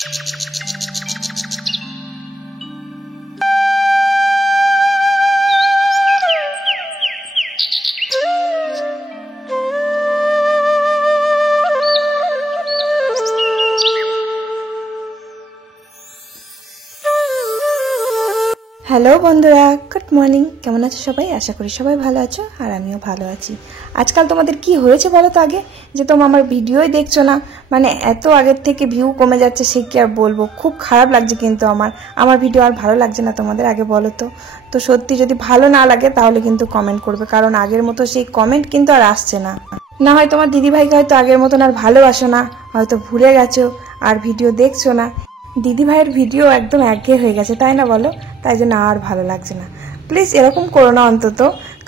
Hello বন্ধুরা, good morning. কেমন আছো সবাই? আশা করি সবাই ভালো আছো, আর আমিও ভালো আছি। আজকাল তোমাদের কি হয়েছে বলো তো আগে, যে তোমরা আমার ভিডিওই দেখছো না। মানে এত আগের থেকে ভিউ কমে যাচ্ছে, সে কি আর বলবো। খুব খারাপ লাগছে, কিন্তু আমার ভিডিও আর ভালো লাগছে না তোমাদের। আগে বলো তো সত্যি যদি ভালো না লাগে তাহলে কিন্তু কমেন্ট করবে, কারণ আগের মতো সেই কমেন্ট কিন্তু আর আসছে না। না হয় তোমার দিদিভাইকে হয়তো আগের মতন আর ভালোবাসো না, হয়তো ভুলে গেছো আর ভিডিও দেখছো না। দিদি ভাইয়ের ভিডিও একদম একঘেয়ে হয়ে গেছে, তাই না বলো? তাই জন্য আর ভালো লাগছে না। প্লিজ এরকম করো না অন্তত,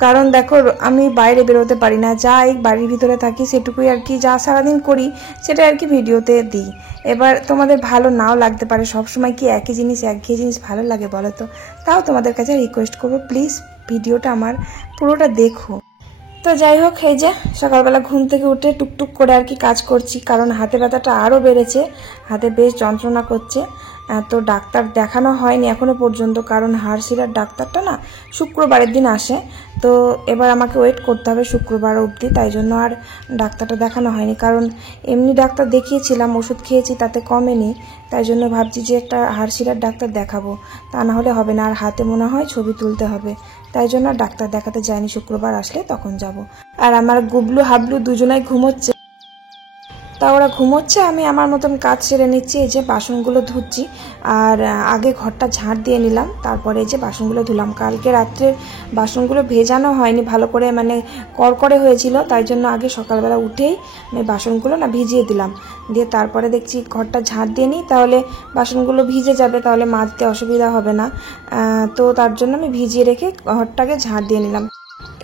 কারণ দেখো আমি বাইরে বেরোতে পারি না, যা এই বাড়ির ভিতরে থাকি সেটুকুই আর কি, যা সারাদিন করি সেটা আর কি ভিডিওতে দিই। এবার তোমাদের ভালো নাও লাগতে পারে, সবসময় কি একই জিনিস একঘেয়ে জিনিস ভালো লাগে বলো তো? তাও তোমাদের কাছে রিকোয়েস্ট করবো, প্লিজ ভিডিওটা আমার পুরোটা দেখো। তো যাই হোক, এই যে সকালবেলা ঘুম থেকে উঠে টুকটুক করে আর কি কাজ করছি, কারণ হাতে ব্যথাটা আরও বেড়েছে, হাতে বেশ যন্ত্রণা করছে। তো ডাক্তার দেখানো হয়নি এখনো পর্যন্ত, কারণ হাড় শিরার ডাক্তারটা না শুক্রবারের দিন আসে। তো এবার আমাকে ওয়েট করতে হবে শুক্রবার অবধি, তাই জন্য আর ডাক্তারটা দেখানো হয়নি। কারণ এমনি ডাক্তার দেখিয়েছিলাম, ওষুধ খেয়েছি, তাতে কমেনি। তাই জন্য ভাবছি যে একটা হাড় শিরার ডাক্তার দেখাবো, তা না হলে হবে না। আর হাতে মনে হয় ছবি তুলতে হবে, তাই জন্য ডাক্তার দেখাতে যাইনি। শুক্রবার আসলে তখন যাব। আর আমার গুবলু হাবলু দুজনাই ঘুমোচ্ছে। তা ওরা ঘুমোচ্ছে, আমি আমার মতন কাজ সেরে নিচ্ছি। এই যে বাসনগুলো ধুচ্ছি, আর আগে ঘরটা ঝাড় দিয়ে নিলাম, তারপরে এই যে বাসনগুলো ধুলাম। কালকে রাত্রে বাসনগুলো ভেজানো হয়নি ভালো করে, মানে কড়কড়ে হয়েছিল, তাই জন্য আগে সকালবেলা উঠেই আমি বাসনগুলো না ভিজিয়ে দিলাম। দিয়ে তারপরে দেখছি ঘরটা ঝাড় দিয়ে নিই, তাহলে বাসনগুলো ভিজে যাবে, তাহলে মাজতে অসুবিধা হবে না। তো তার জন্য আমি ভিজিয়ে রেখে ঘরটাকে ঝাড় দিয়ে নিলাম।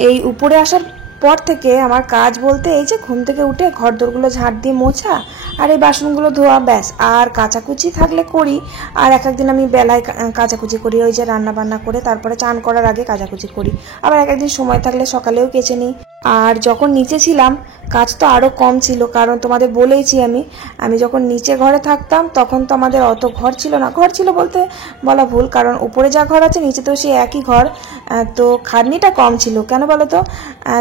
এই উপরে আসার পর থেকে আমার কাজ বলতে এই যে ঘুম থেকে উঠে ঘর দোরগুলো ঝাড় দিয়ে মোছা, আর এই বাসনগুলো ধোয়া, ব্যাস। আর কাচাকুচি থাকলে করি, আর এক একদিন আমি বেলায় কাচাকুচি করি, ওই যে রান্না বান্না করে তারপরে চান করার আগে কাচাকুচি করি। আবার এক একদিন সময় থাকলে সকালেও কেচে নিই। আর যখন নিচে ছিলাম কাজ তো আরও কম ছিল, কারণ তোমাদের বলেইছি আমি যখন নিচে ঘরে থাকতাম তখন তো আমাদের অত ঘর ছিল না। ঘর ছিল বলতে বলা ভুল, কারণ উপরে যা ঘর আছে নিচে তো সেই একই ঘর। তো খাটনিটা কম ছিল। কেন বলো তো?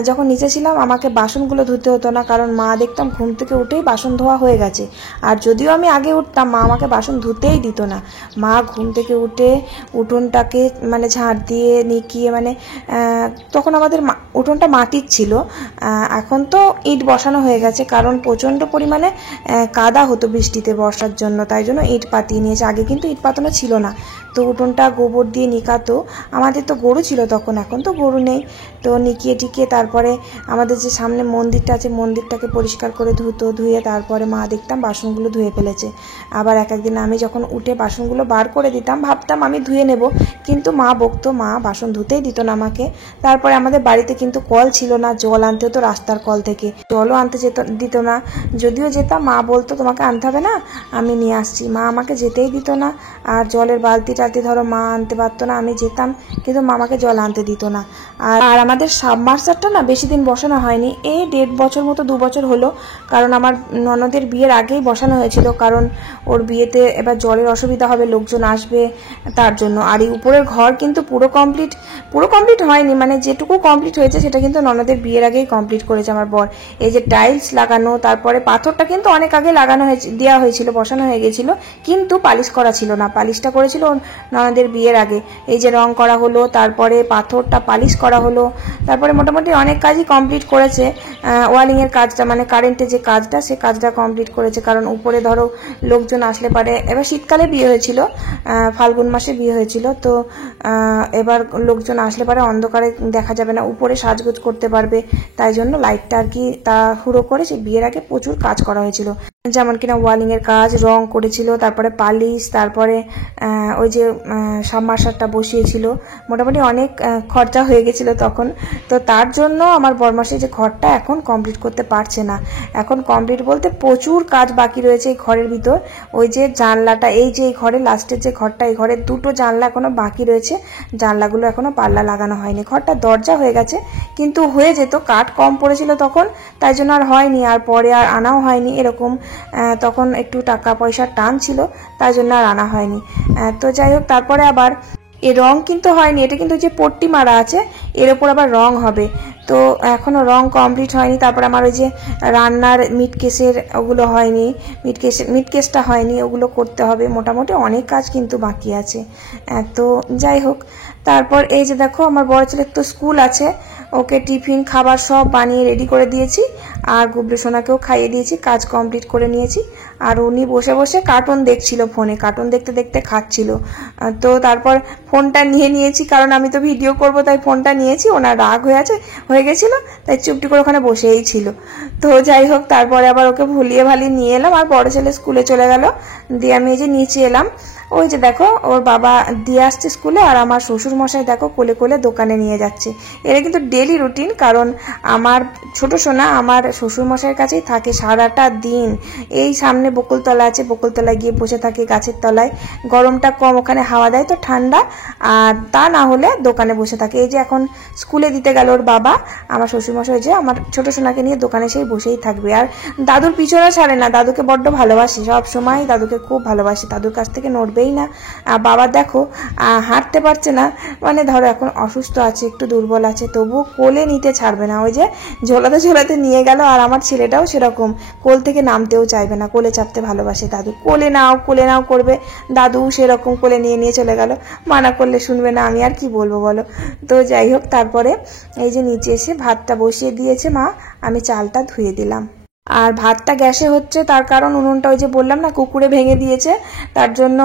যখন নিচে ছিলাম আমাকে বাসনগুলো ধুতে হতো না, কারণ মা দেখতাম ঘুম থেকে উঠেই বাসন ধোয়া হয়ে গেছে। আর যদিও আমি আগে উঠতাম, মা আমাকে বাসন ধুতেই দিত না। মা ঘুম থেকে উঠে উঠোনটাকে মানে ঝাড় দিয়ে নিকিয়ে, মানে তখন আমাদের উঠোনটা মাটির ছিল, এখন তো ইট বসানো হয়ে গেছে, কারণ প্রচণ্ড পরিমাণে কাদা হতো বৃষ্টিতে বর্ষার জন্য, তাই জন্য ইট পাতিয়ে নিয়েছে। আগে কিন্তু ইট পাতানো ছিল না, তো উঠোনটা গোবর দিয়ে নিকাতো। আমাদের তো গরু ছিল তখন, এখন তো গরু নেই। তো নিকিয়ে টিকিয়ে তারপরে আমাদের যে সামনে মন্দিরটা আছে, মন্দিরটাকে পরিষ্কার করে ধুয়ে তারপরে মা দেখতাম বাসনগুলো ধুয়ে ফেলেছে। আবার এক একদিন আমি যখন উঠে বাসনগুলো বার করে দিতাম, ভাবতাম আমি ধুয়ে নেব, কিন্তু মা বকতো, মা বাসন ধুতেই দিত না আমাকে। তারপরে আমাদের বাড়িতে কিন্তু কল ছিল না, জল আনতে হতো রাস্তার কল থেকে, জলও আনতে দিত না। যদিও যেতাম, মা বলতো তোমাকে আনতে হবে না, আমি নিয়ে আসছি। মা আমাকে যেতেই দিত না। আর জলের বালতি টালতি ধরো মা আনতে পারতো না, আমি যেতাম, কিন্তু মা আমাকে জল আনতে দিত না। আর আমাদের সাবমার্সারটা না বেশি দিন বসানো হয়নি, এই 1.5 বছর মতো, 2 বছর হলো। কারণ আমার ননদের বিয়ের আগেই বসানো হয়েছিল, কারণ ওর বিয়েতে এবার জলের অসুবিধা হবে, লোকজন আসবে, তার জন্য। আর এই উপরের ঘর কিন্তু পুরো কমপ্লিট হয়নি, মানে যেটুকু কমপ্লিট হয়েছে সেটা কিন্তু ননদের বিয়ের আগেই কমপ্লিট করেছে আমার বর। এই যে টাইলস লাগানো, তারপরে পাথরটা কিন্তু অনেক আগে লাগানো দেওয়া হয়েছিল, বসানো হয়ে গেছিল, কিন্তু পালিশ করা ছিল না। পালিশটা করেছিল ননদের বিয়ের আগে। এই যে রং করা হলো, তারপরে পাথরটা পালিশ করা হলো, তারপরে মোটামুটি অনেক কাজই কমপ্লিট করেছে। ওয়ালিংয়ের কাজটা, মানে কারেন্টের যে কাজটা, সে কাজটা কমপ্লিট করেছে। কারণ উপরে ধরো লোকজন আসলে পারে, এবার শীতকালে বিয়ে হয়েছিল, ফাল্গুন মাসে বিয়ে হয়েছিল, তো এবার লোকজন আসলে পারে অন্ধকারে দেখা যাবে না, উপরে সাজগোজ করতে পারবে, তাই জন্য লাইটটা আর কি তাড়াহুড়ো করে সে বিয়ের আগে প্রচুর কাজ করা হয়েছিল। যেমন কিনা ওয়ালিংয়ের কাজ, রং করেছিল, তারপরে পালিশ, তারপরে ওই যে সাবমার্সারটা বসিয়েছিল, মোটামুটি অনেক খরচা হয়ে গেছিল তখন। তো তার জন্য আমার বরমাসের যে ঘরটা এখন কমপ্লিট করতে পারছে না। এখন কমপ্লিট বলতে প্রচুর কাজ বাকি রয়েছে এই ঘরের ভিতর। ওই যে জানলাটা, এই যে এই ঘরের লাস্টের যে ঘরটা, এই ঘরের 2টো জানলা এখনো বাকি রয়েছে, জানলাগুলো এখনো পাল্লা লাগানো হয়নি। ঘরটা দরজা হয়ে গেছে, কিন্তু হয়ে যেত যেত, কাঠ কম পড়েছিল তখন, তাই জন্য আর হয়নি, আর পরে আর আনাও হয়নি এরকম। তখন একটু টাকা পয়সার টান ছিল, তাই জন্য আর আনা হয়নি। তো যাই হোক, তারপরে আবার এর রং কিন্তু হয়নি, এটা কিন্তু যে পট্টি মারা আছে এর ওপর আবার রং হবে, তো এখনও রং কমপ্লিট হয়নি। তারপর আমার ওই যে রান্নার মিট কেসের ওগুলো হয়নি, মিট কেসটা হয়নি, ওগুলো করতে হবে। মোটামুটি অনেক কাজ কিন্তু বাকি আছে। তো যাই হোক, তারপর এই যে দেখো আমার বড় ছেলের তো স্কুল আছে, ওকে টিফিন খাবার সব বানিয়ে রেডি করে দিয়েছি, আর গুবলু সোনাকেও খাইয়ে দিয়েছি, কাজ কমপ্লিট করে নিয়েছি। আর উনি বসে বসে কার্টুন দেখছিল ফোনে, কার্টুন দেখতে দেখতে খাচ্ছিল। তো তারপর ফোনটা নিয়েছি, কারণ আমি তো ভিডিও করব, তাই ফোনটা নিয়েছি। ওনার রাগ হয়ে গেছিল, তাই চুপটি করে ওখানে বসেই ছিল। তো যাই হোক, তারপরে আবার ওকে ভুলিয়ে ভালিয়ে নিয়ে এলাম, আর বড় ছেলে স্কুলে চলে গেল। দিয়ে আমি এই যে নিচে এলাম, ওই যে দেখো ওর বাবা দিয়ে আসছে স্কুলে, আর আমার শ্বশুর মশাই দেখো কোলে কোলে দোকানে নিয়ে যাচ্ছে। এটা কিন্তু ডেলি রুটিন, কারণ আমার ছোট সোনা আমার শ্বশুর মশাইয়ের কাছেই থাকে সারাটা দিন। এই সামনে বকুলতলা আছে, বকুলতলায় গিয়ে বসে থাকে গাছের তলায়, গরমটা কম, ওখানে হাওয়া দেয় তো ঠান্ডা, আর তা না হলে দোকানে বসে থাকে। এই যে এখন স্কুলে দিতে গেল ওর বাবা, আমার শ্বশুরমশাই যে আমার ছোট সোনাকে নিয়ে দোকানে সেই বসেই থাকবে, আর দাদুর পিছনে ছাড়ে না, দাদুকে বড্ড ভালোবাসে, সব সময় দাদুকে খুব ভালোবাসে, দাদুর কাছ থেকে নড়বেই না। বাবা দেখো হাঁটতে পারছে না, মানে ধরো এখন অসুস্থ আছে, একটু দুর্বল আছে, তবুও কোলে নিতে ছাড়বে না, ওই যে ঝোলাতে ঝোলাতে নিয়ে গেল। আর আমার ছেলেটাও সেরকম, কোল থেকে নামতেও চাইবে না, কোলে চাপতে ভালোবাসে দাদু, কোলে নাও করবে, দাদু সেরকম কোলে নিয়ে চলে গেল, মানা করলে শুনবে না, আমি আর কি বলবো বলো। তো যাই হোক, তারপরে এই যে নিচে এসে ভাতটা বসিয়ে দিয়েছে মা, আমি চালটা ধুয়ে দিলাম। আর ভাতটা গ্যাসে হচ্ছে, তার কারণ উনুনটা ওই যে বললাম না কুকুরে ভেঙে দিয়েছে, তার জন্য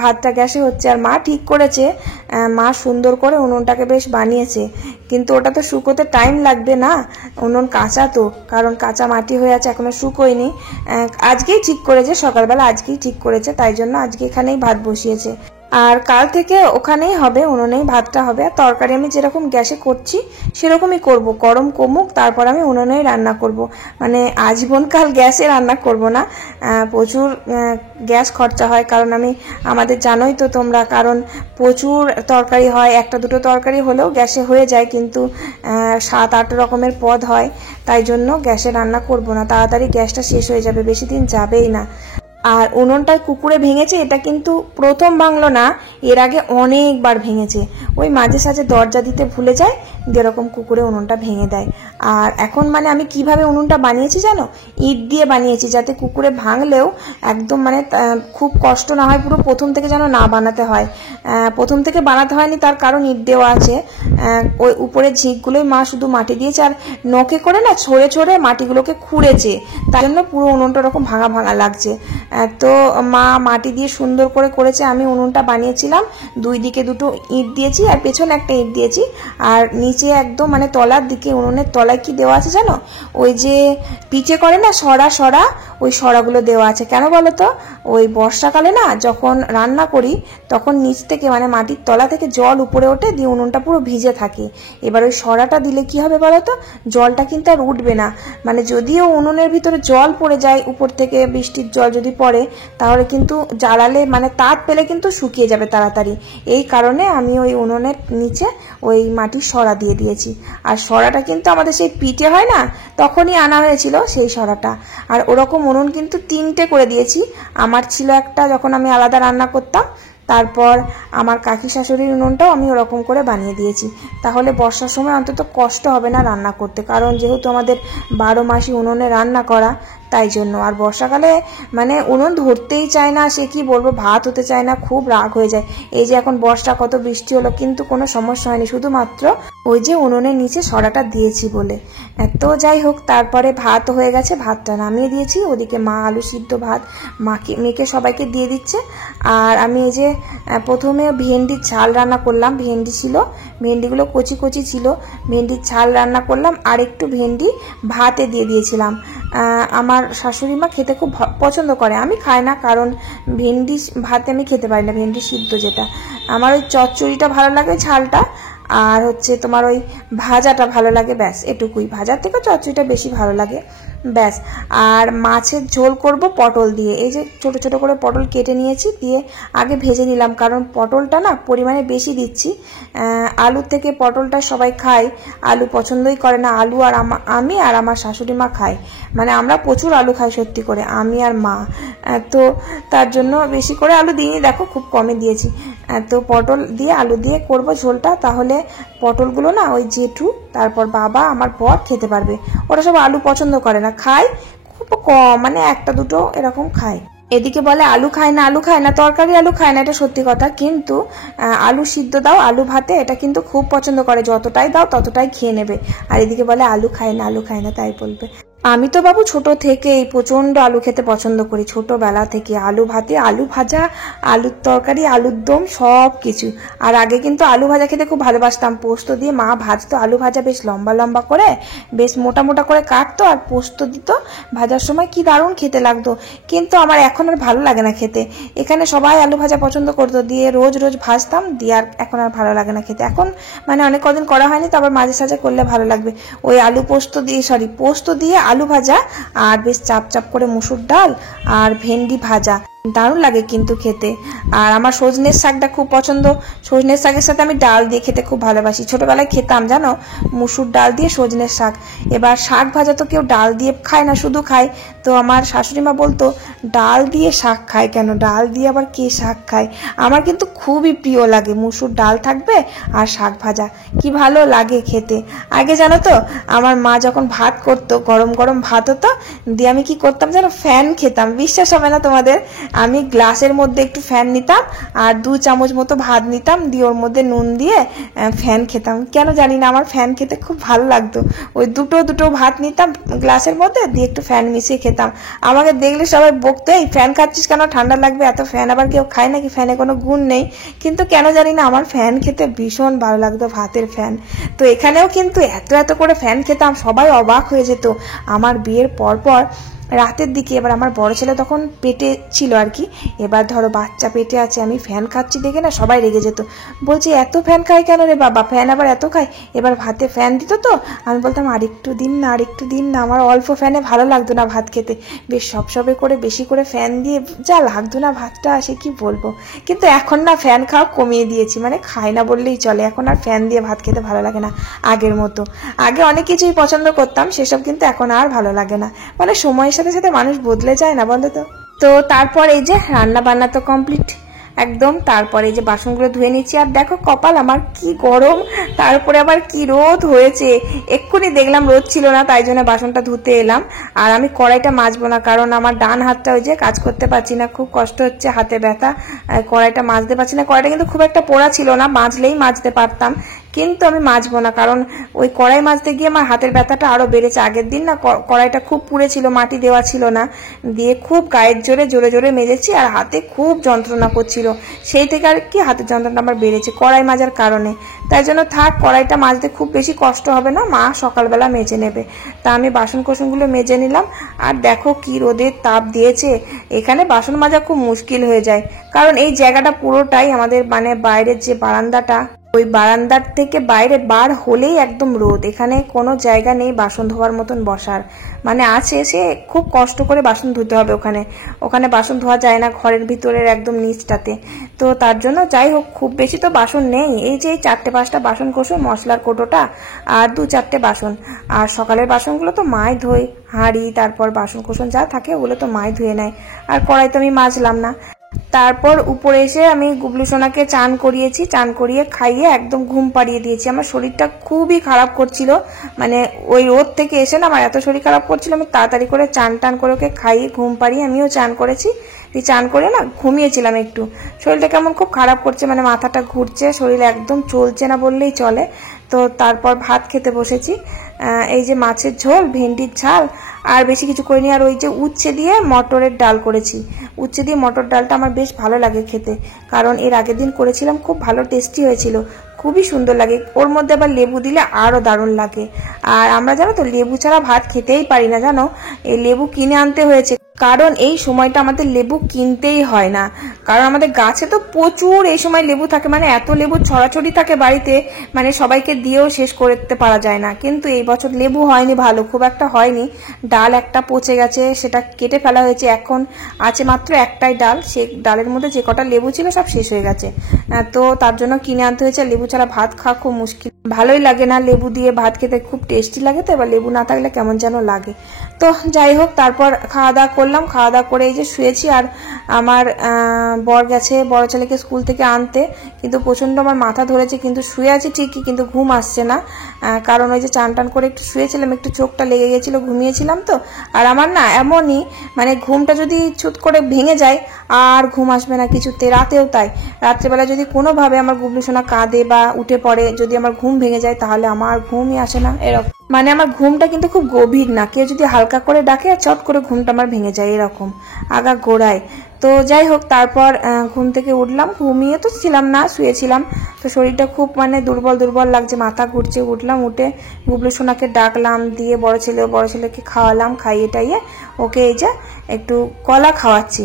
ভাতটা গ্যাসে হচ্ছে। আর মা ঠিক করেছে, মা সুন্দর করে উনুনটাকে বেশ বানিয়েছে, কিন্তু ওটা তো শুকোতে টাইম লাগবে না, উনুন কাঁচা তো, কারণ কাঁচা মাটি হয়ে আছে, এখনো শুকোয়নি। আজকেই ঠিক করেছে, সকালবেলা আজকেই ঠিক করেছে, তাই জন্য আজকে এখানেই ভাত বসিয়েছে। আর কাল থেকে ওখানেই হবে, উনুনেই ভাতটা হবে। আর তরকারি আমি যেরকম গ্যাসে করছি সেরকমই করব, গরম কমুক তারপর আমি উনুনেই রান্না করব, মানে আজীবনকাল গ্যাসে রান্না করব না, প্রচুর গ্যাস খরচা হয়, কারণ আমাদের জানোই তো তোমরা, কারণ প্রচুর তরকারি হয়, একটা দুটো তরকারি হলেও গ্যাসে হয়ে যায়, কিন্তু 7-8 রকমের পদ হয়, তাই জন্য গ্যাসে রান্না করব না, তাড়াতাড়ি গ্যাসটা শেষ হয়ে যাবে, বেশি দিন যাবেই না। আর উনুনটায় কুকুরে ভেঙেছে, এটা কিন্তু প্রথম ভাঙলো না, এর আগে অনেকবার ভেঙেছে, ওই মাঝে সাঝে দরজা দিতে ভুলে যায়, যেরকম কুকুরে উনুনটা ভেঙে দেয়। আর এখন মানে আমি কিভাবে উনুনটা বানিয়েছি জানো, ইট দিয়ে বানিয়েছি, যাতে কুকুরে ভাঙলেও একদম মানে খুব কষ্ট না হয়, পুরো প্রথম থেকে যেন না বানাতে হয়। প্রথম থেকে বানাতে হয়নি, তার কারণ ইট দেওয়া আছে, ওই উপরে ঝিকগুলোই মা শুধু মাটি দিয়েছে, আর নখে করে না ছড়ে ছড়ে মাটিগুলোকে খুঁড়েছে, তাই জন্য পুরো উনুনটা ওরকম ভাঙা ভাঙা লাগছে। তো মা মাটি দিয়ে সুন্দর করে করেছে। আমি উনুনটা বানিয়েছিলাম, দুই দিকে দুটো ইট দিয়েছি, আর পেছনে একটা ইট দিয়েছি, আর নিচে একদম মানে তলার দিকে, উনুনের তলায় কি দেওয়া আছে জানো, ওই যে পিঠে করে না সরা, ওই সরাগুলো দেওয়া আছে। কেন বলো তো, ওই বর্ষাকালে না যখন রান্না করি তখন নিচ থেকে মানে মাটির তলা থেকে জল উপরে ওঠে, দিয়ে উনুনটা পুরো ভিজে থাকে। এবার ওই সরাটা দিলে কি হবে বলো তো, জলটা কিন্তু আর উঠবে না, মানে যদিও উনুনের ভিতরে জল পড়ে যায় উপর থেকে, বৃষ্টির জল যদি পড়ে, তাহলে কিন্তু জ্বালালে মানে তাপ পেলে কিন্তু শুকিয়ে যাবে তাড়াতাড়ি। এই কারণে আমি ওই উনুনের নিচে ওই মাটির সরা দিয়ে দিয়েছি। আর সরাটা কিন্তু আমাদের সেই পিঠে হয় না তখনই আনা হয়েছিল সেই সরাটা। আর ওরকম উনুন কিন্তু 3টে করে দিয়েছি, আমার ছিল একটা যখন আমি আলাদা রান্না করতাম, তারপর আমার কাকি শাশুড়ির উনুনটাও আমি ওরকম করে বানিয়ে দিয়েছি, তাহলে বর্ষার সময় অন্তত কষ্ট হবে না রান্না করতে, কারণ যেহেতু আমাদের 12 মাসই উনুনে রান্না করা, তাই জন্য। আর বর্ষাকালে মানে উনুন ধরতেই চায় না, সে কি বলবো, ভাত হতে চায় না, খুব রাগ হয়ে যায়। এই যে এখন বর্ষা, কত বৃষ্টি হলো, কিন্তু কোনো সমস্যা হয়নি, শুধুমাত্র ওই যে উনুনের নিচে সরাটা দিয়েছি বলে। তো যাই হোক, তারপরে ভাত হয়ে গেছে, ভাতটা নামিয়ে দিয়েছি, ওদিকে মা আলু সিদ্ধ ভাত মেখে সবাইকে দিয়ে দিচ্ছে। আর আমি এই যে প্রথমে ভেন্ডির ঝাল রান্না করলাম, ভেন্ডি ছিল, ভেন্ডিগুলো কচি কচি ছিল, ভেন্ডির ঝাল রান্না করলাম, আর একটু ভেন্ডি ভাতে দিয়ে দিয়েছিলাম। আমার শাশুড়ি মা খেতে খুব পছন্দ করে, আমি খাই না, কারণ ভেন্ডি ভাতে আমি খেতে পারি না, ভেন্ডি সিদ্ধ যেটা, আমার ওই চচ্চড়িটা ভালো লাগে ঝালটা, আর হচ্ছে তোমার ওই ভাজাটা ভালো লাগে, ব্যাস এটুকুই, ভাজার থেকে চচ্চড়িটা বেশি ভালো লাগে। ব্যাস। আর মাছের ঝোল করব পটল দিয়ে। এই যে ছোট ছোট করে পটল কেটে নিয়েছি, দিয়ে আগে ভেজে নিলাম, কারণ পটলটা না পরিমাণে বেশি দিচ্ছি। আলুর থেকে পটলটা সবাই খায়, আলু পছন্দই করে না। আলু আর আমি আর আমার শাশুড়ি মা খাই, মানে আমরা প্রচুর আলু খাই সত্যি করে, আমি আর মা। তো তার জন্য বেশি করে আলু দিইনি, দেখো খুব কমে দিয়েছি। তো পটল দিয়ে আলু দিয়ে করব ঝোলটা। তাহলে পটলগুলো না ওই জেঠু, তারপর বাবা, আমার বর খেতে পারবে। ওরা সব আলু পছন্দ করে না, খায় খুব কম, মানে একটা দুটো এরকম খায়। এদিকে বলে আলু খায় না, আলু খায় না, তরকারি আলু খায় না, এটা সত্যি কথা। কিন্তু আলু সিদ্ধ দাও আলু ভাতে, এটা কিন্তু খুব পছন্দ করে, যতটাই দাও ততটাই খেয়ে নেবে। আর এদিকে বলে আলু খায় না, আলু খায় না, তাই বলবে। আমি তো বাবু ছোট থেকেই প্রচন্ড আলু খেতে পছন্দ করি, ছোটবেলা থেকে। আলু ভাতে, আলু ভাজা, আলুর তরকারি, আলুর দম, সব কিছু। আর আগে কিন্তু আলু ভাজা খেতে খুব ভালোবাসতাম, পোস্ত দিয়ে মা ভাজতো আলু ভাজা, বেশ লম্বা লম্বা করে, বেশ মোটা মোটা করে কাটতো আর পোস্ত দিত ভাজার সময়, কি দারুণ খেতে লাগতো। কিন্তু আমার এখন আর ভালো লাগে না খেতে। এখানে সবাই আলু ভাজা পছন্দ করতো, দিয়ে রোজ রোজ ভাজতাম, দিয়ে আর এখন আর ভালো লাগে না খেতে। এখন মানে অনেক কদিন করা হয়নি, তো আবার মাঝে সাঝে করলে ভালো লাগবে। ওই আলু পোস্ত দিয়ে, পোস্ত দিয়ে আলু ভাজা, আর বেশ চাপ চাপ করে মুসুর ডাল আর ভেন্ডি ভাজা, দারুণ লাগে কিন্তু খেতে। আর আমার সজনের শাকটা খুব পছন্দ, সজনের শাকের সাথে আমি ডাল দিয়ে খেতে খুব ভালোবাসি। ছোটবেলায় খেতাম জানো, মুসুর ডাল দিয়ে সজনের শাক। এবার শাক ভাজা তো কেউ ডাল দিয়ে খায় না, শুধু খায়। তো আমার শাশুড়ি মা বলতো, ডাল দিয়ে শাক খায় কেন, ডাল দিয়ে আবার কে শাক খায়। আমার কিন্তু খুবই প্রিয় লাগে, মুসুর ডাল থাকবে আর শাক ভাজা, কি ভালো লাগে খেতে। আগে জানো তো, আমার মা যখন ভাত করতো, গরম গরম ভাত হতো, দিয়ে আমি কি করতাম জানো, ফ্যান খেতাম। বিশ্বাস হবে না তোমাদের, আমি গ্লাসের মধ্যে একটু ফ্যান নিতাম আর 2 চামচ মতো ভাত নিতাম, দিয়ে ওর মধ্যে নুন দিয়ে ফ্যান খেতাম। কেন জানি না, আমার ফ্যান খেতে খুব ভালো লাগতো। ওই দুটো ভাত নিতাম গ্লাসের মধ্যে, দিয়ে একটু ফ্যান মিশিয়ে খেতাম। আমাকে দেখলে সবাই বকতো, এই ফ্যান খাচ্ছিস কেন, ঠান্ডা লাগবে, এত ফ্যান আবার কেউ খায় নাকি, ফ্যানে কোনো গুণ নেই। কিন্তু কেন জানি না, আমার ফ্যান খেতে ভীষণ ভালো লাগতো, ভাতের ফ্যান। তো এখানেও কিন্তু এত এত করে ফ্যান খেতাম, সবাই অবাক হয়ে যেত। আমার বিয়ের পর রাতের দিকে, এবার আমার বড় ছেলে তখন পেটে ছিল আর কি, এবার ধরো বাচ্চা পেটে আছে, আমি ফ্যান খাচ্ছি দেখে না সবাই রেগে যেত, বলছি এত ফ্যান খাই কেন রে বাবা, ফ্যান আবার এত খাই। এবার ভাতে ফ্যান দিত, তো আমি বলতাম আরেকটু দিন না, আরেকটু দিন না। আমার অল্প ফ্যানে ভালো লাগতো না ভাত খেতে, বেশ সবে করে বেশি করে ফ্যান দিয়ে যা লাগতো না ভাতটা, সে কি বলবো। কিন্তু এখন না ফ্যান খাওয়া কমিয়ে দিয়েছি, মানে খাই না বললেই চলে। এখন আর ফ্যান দিয়ে ভাত খেতে ভালো লাগে না আগের মতো। আগে অনেক কিছুই পছন্দ করতাম, সেসব কিন্তু এখন আর ভালো লাগে না। মানে সময়ের সাথে সাথে মানুষ বদলে যায় না, বলো তো। তো তারপর এই যে রান্না বান্না তো কমপ্লিট একদম। তারপরে এই যে বাসনগুলো ধুয়ে নিচ্ছি, আর দেখো কপাল আমার কি গরম, তারপরে আবার কি রোদ হয়েছে। এক্ষুনি দেখলাম রোদ ছিল না, তাই জন্য বাসনটা ধুতে এলাম। আর আমি কড়াইটা মাজবো না, কারণ আমার ডান হাতটা ওই যে কাজ করতে পারছি না, খুব কষ্ট হচ্ছে, হাতে ব্যথা, কড়াইটা মাজতে পারছি না। কড়াইটা কিন্তু খুব একটা পোড়া ছিল না, মাজলেই মাজতে পারতাম, কিন্তু আমি মাজবো না, কারণ ওই কড়াই মাজতে গিয়ে আমার হাতের ব্যথাটা আরো বেড়েছে। আগের দিন না কড়াইটা খুব পুড়ে ছিল, মাটি দেওয়া ছিল না, দিয়ে খুব গায়ের জোরে জোরে জোরে মেজেছি, আর হাতে খুব যন্ত্রণা করছিল। সেই থেকে আর কি হাতের যন্ত্রণা আমার বেড়েছে কড়াই মাজার কারণে। তাই জন্য থাক, কড়াইটা মাজতে খুব বেশি কষ্ট হবে না, মা সকালবেলা মেজে নেবে। তা আমি বাসন কোসনগুলো মেজে নিলাম। আর দেখো কি রোদের তাপ দিয়েছে, এখানে বাসন মাজা খুব মুশকিল হয়ে যায়, কারণ এই জায়গাটা পুরোটাই আমাদের, মানে বাইরের যে বারান্দাটা, ওই বারান্দার থেকে বাইরে বার হলেই একদম রোদ। এখানে কোনো জায়গা নেই বাসন ধোয়ার মতন বসার, মানে আছে সে খুব কষ্ট করে বাসন ধুতে হবে। ওখানে বাসন ধোয়া যায় না, ঘরের ভিতরের একদম নিচটাতে। তো তার জন্য যাই হোক, খুব বেশি তো বাসন নেই, এই যে 4-5টা বাসন কোসন, মশলার কোটোটা আর 2-4টে বাসন। আর সকালের বাসনগুলো তো মাই ধোয়, হাঁড়ি তারপর বাসন কোসন যা থাকে ওগুলো তো মাই ধুয়ে নেয়। আর কড়াই তো আমি মাজলাম না। তারপর উপরে এসে আমি গুবলু সোনাকে চান করিয়েছি, চান করিয়ে খাইয়ে একদম ঘুম পাড়িয়ে দিয়েছি। আমার শরীরটা খুবই খারাপ করছিল, মানে ওই রোদ থেকে এসে না আমার এত শরীর খারাপ করছিল, আমি তাড়াতাড়ি করে চান করে ওকে খাইয়ে ঘুম পাড়িয়ে আমিও চান করেছি। চান করে না ঘুমিয়েছিলাম একটু, শরীরটা কেমন খুব খারাপ করছে, মানে মাথাটা ঘুরছে, শরীর একদম চলছে না বললেই চলে। তো তারপর ভাত খেতে বসেছি, এই যে মাছের ঝোল, ভেন্ডির ঝাল, আর বেশি কিছু করিনি। আর ওই যে উচ্ছে দিয়ে মটরের ডাল করেছি, উচ্ছে দিয়ে মটর ডালটা আমার বেশ ভালো লাগে খেতে, কারণ এর আগের দিন করেছিলাম, খুব ভালো টেস্টি হয়েছিল, খুবই সুন্দর লাগে। ওর মধ্যে আবার লেবু দিলে আরো দারুণ লাগে। আর আমরা জানো তো লেবু ছাড়া ভাত খেতেই পারি না, জানো, এই লেবু কিনে আনতে হয়েছে, কারণ এই সময়টা আমাদের লেবু কিনতেই হয় না, কারণ আমাদের গাছে তো প্রচুর এই সময় লেবু থাকে, মানে এত লেবু ছড়াছড়ি থাকে বাড়িতে, মানে সবাইকে দিয়েও শেষ করতে পারা যায় না। কিন্তু এই বছর লেবু হয়নি, ভালো খুব একটা হয়নি। ডাল একটা পচে গেছে, সেটা কেটে ফেলা হয়েছে, এখন আছে মাত্র একটাই ডাল, সেই ডালের মধ্যে যে কটা লেবু ছিল সব শেষ হয়ে গেছে। তো তার জন্য কিনে আনতে হয়েছে। লেবু ছাড়া ভাত খাওয়া খুব মুশকিল, ভালোই লাগে না, লেবু দিয়ে ভাত খেতে খুব টেস্টি লাগে, তো এবার লেবু না থাকলে কেমন যেন লাগে। তো যাই হোক, তারপর খাওয়া দাওয়া করলাম, খাওয়া দাওয়া করে এই যে শুয়েছি। আর আমার বর গেছে বড় ছেলেকে স্কুল থেকে আনতে, কিন্তু প্রচণ্ড আমার মাথা ধরেছে, কিন্তু শুয়ে আছি ঠিকই, কিন্তু ঘুম আসছে না। কারণ ওই যে চান টান করে একটু শুয়েছিলাম, একটু চোখটা লেগে গেছিলো, ঘুমিয়েছিলাম তো। আর আমার না এমনই, মানে ঘুমটা যদি ছুট করে ভেঙে যায় আর ঘুম আসবে না কিছুতে, রাতেও তাই। রাত্রেবেলা যদি কোনোভাবে আমার গুবলু সোনা কাঁদে বা উঠে পড়ে, যদি আমার ঘুম ভেঙে যায়, তাহলে আমার ঘুমই আসে না এরকম। মানে আমার ঘুমটা কিন্তু খুব গভীর না, কেউ যদি হালকা করে ডাকে আর চট করে ঘুমটা আমার ভেঙে যায় এরকম আগা গোড়ায়। তো যাই হোক, তারপর ঘুম থেকে উঠলাম, ঘুমিয়ে তো ছিলাম না, শুয়েছিলাম। তো শরীরটা খুব মানে দুর্বল দুর্বল লাগছে, মাথা ঘুরছে। উঠলাম, উঠে গুবলু সোনাকে ডাকলাম, দিয়ে বড় ছেলেকে খাওয়ালাম, খাইয়ে টাইয়ে ওকে এই যে একটু কলা খাওয়াচ্ছি,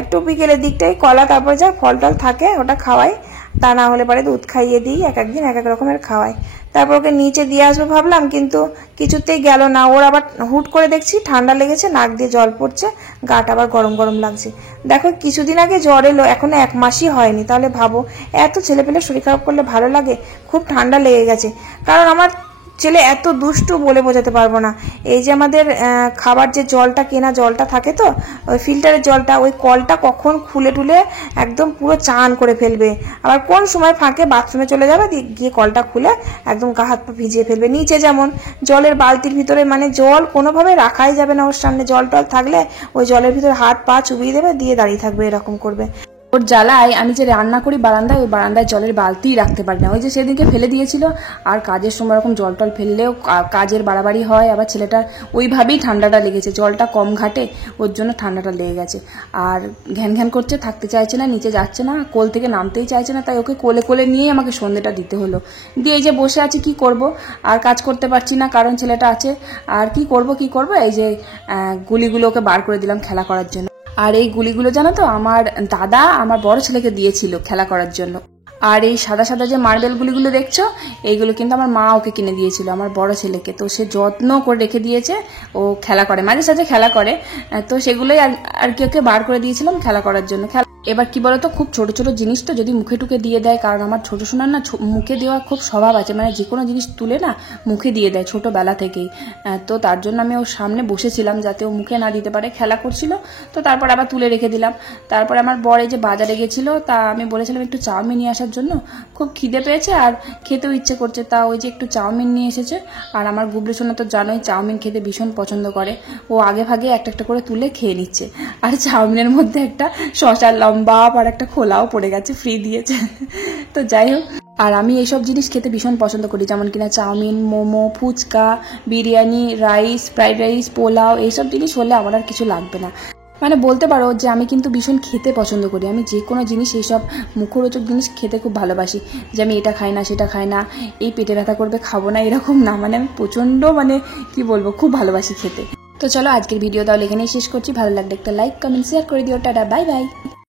একটু বিকেলের দিকটাই কলা, তারপর যা ফল টল থাকে ওটা খাওয়াই, তা না হলে পরে দুধ খাইয়ে দিই, এক একদিন এক এক রকমের খাওয়াই। তারপর ওকে নিচে দিয়ে আসবো ভাবলাম, কিন্তু কিছুতেই গেল না। ওর আবার হুট করে দেখছি ঠান্ডা লেগেছে, নাক দিয়ে জল পড়ছে, গাটা আবার গরম গরম লাগছে। দেখো কিছুদিন আগে জ্বর এলো, এখনো 1 মাসই হয়নি, তাহলে ভাবো এত ছেলেপেলে শরীর খারাপ করলে ভালো লাগে? খুব ঠান্ডা লেগে গেছে। কারণ আমার ছেলে এত দুষ্টু বলে বোঝাতে পারবো না। এই যে আমাদের খাবার যে জলটা, কেনা জলটা থাকে, তো ওই ফিল্টারের জলটা, ওই কলটা কখন খুলে টুলে একদম পুরো চান করে ফেলবে, আবার কোন সময় ফাঁকে বাথরুমে চলে যাবে, গিয়ে কলটা খুলে একদম গা হাত পা ভিজিয়ে ফেলবে। নিচে যেমন জলের বালতির ভিতরে, মানে জল কোনোভাবে রাখাই যাবে না, ওর সামনে জল টল থাকলে ওই জলের ভিতরে হাত পা চুবিয়ে দেবে, দিয়ে দাঁড়িয়ে থাকবে, এরকম করবে। ওর জ্বালায় আমি যে রান্না করি বারান্দায়, ওই বারান্দায় জলের বালতিই রাখতে পারি না। ওই যে সেদিনকে ফেলে দিয়েছিল, আর কাজের সময় এরকম জল টল ফেললেও কাজের বাড়াবাড়ি হয়, আবার ছেলেটা ওইভাবেই ঠান্ডাটা লেগেছে, জলটা কম ঘাটে, ওর জন্য ঠান্ডাটা লেগে গেছে। আর ঘ্যান ঘ্যান করছে, থাকতে চাইছে না, নিচে যাচ্ছে না, কোল থেকে নামতেই চাইছে না, তাই ওকে কোলে কোলে নিয়েই আমাকে সন্ধ্যেটা দিতে হলো। দিয়ে এই যে বসে আছি, কি করব, আর কাজ করতে পারছি না, কারণ ছেলেটা আছে। আর কি করব, এই যে গুলিগুলো ওকে বার করে দিলাম খেলা করার জন্য। আর এই গুলিগুলো জানো তো, আমার দাদা আমার বড় ছেলেকে দিয়েছিল খেলা করার জন্য। আর এই সাদা সাদা যে মার্বেল গুলিগুলো দেখছো, এইগুলো কিন্তু আমার মা ওকে কিনে দিয়েছিল আমার বড় ছেলেকে। তো সে যত্ন করে রেখে দিয়েছে, ও খেলা করে, মাঝে সাঝে খেলা করে। তো সেগুলোই আর কি ওকে বার করে দিয়েছিলাম খেলা করার জন্য। এবার কি বলতো, খুব ছোট ছোট জিনিস তো যদি মুখে টুকে দিয়ে দেয়, কারণ আমার ছোট সোনার না মুখে দেওয়া খুব স্বভাব আছে, মানে যে কোনো জিনিস তুলে না মুখে দিয়ে দেয় ছোটবেলা থেকেই। তো তার জন্য আমি ওর সামনে বসেছিলাম যাতে ও মুখে না দিতে পারে, খেলা করছিল। তো তারপর আবার তুলে রেখে দিলাম। তারপর আমার বর এই যে বাজারে গেছিল, তা আমি বলেছিলাম একটু চাউমিন নিয়ে আসার জন্য, খুব খিদে পেয়েছে আর খেতেও ইচ্ছে করছে, তা ওই যে একটু চাউমিন নিয়ে এসেছে। আর আমার গুবলু সোনা তো জানোই চাউমিন খেতে ভীষণ পছন্দ করে, ও আগে ভাগে একটা একটা করে তুলে খেয়ে নিচ্ছে। আর চাউমিনের মধ্যে একটা শসা লম্বা আর একটা খোলাও পড়ে গেছে, ফ্রি দিয়েছে। তো যাই হোক, আর আমি এইসব জিনিস খেতে ভীষণ পছন্দ করি, যেমন কিনা chowmein, momo, fuchka, biryani, rice, fried rice, pulao, এইসব জিনিস হলে আমার আর কিছু লাগবে না। মানে বলতে পারো যে আমি কিন্তু ভীষণ খেতে পছন্দ করি, আমি যে কোনো জিনিস, এইসব মুখরোচক জিনিস খেতে খুব ভালোবাসি। যে আমি এটা খাই না, সেটা খাই না, এই পেটে ব্যথা করবে খাবো না, এরকম না। মানে আমি প্রচণ্ড, মানে কি বলবো, খুব ভালোবাসি খেতে। তো চলো আজকের ভিডিও তাহলে এখানেই শেষ করছি। ভালো লাগলে একটা লাইক, কমেন্ট, শেয়ার করে দিও। Tata, bye bye.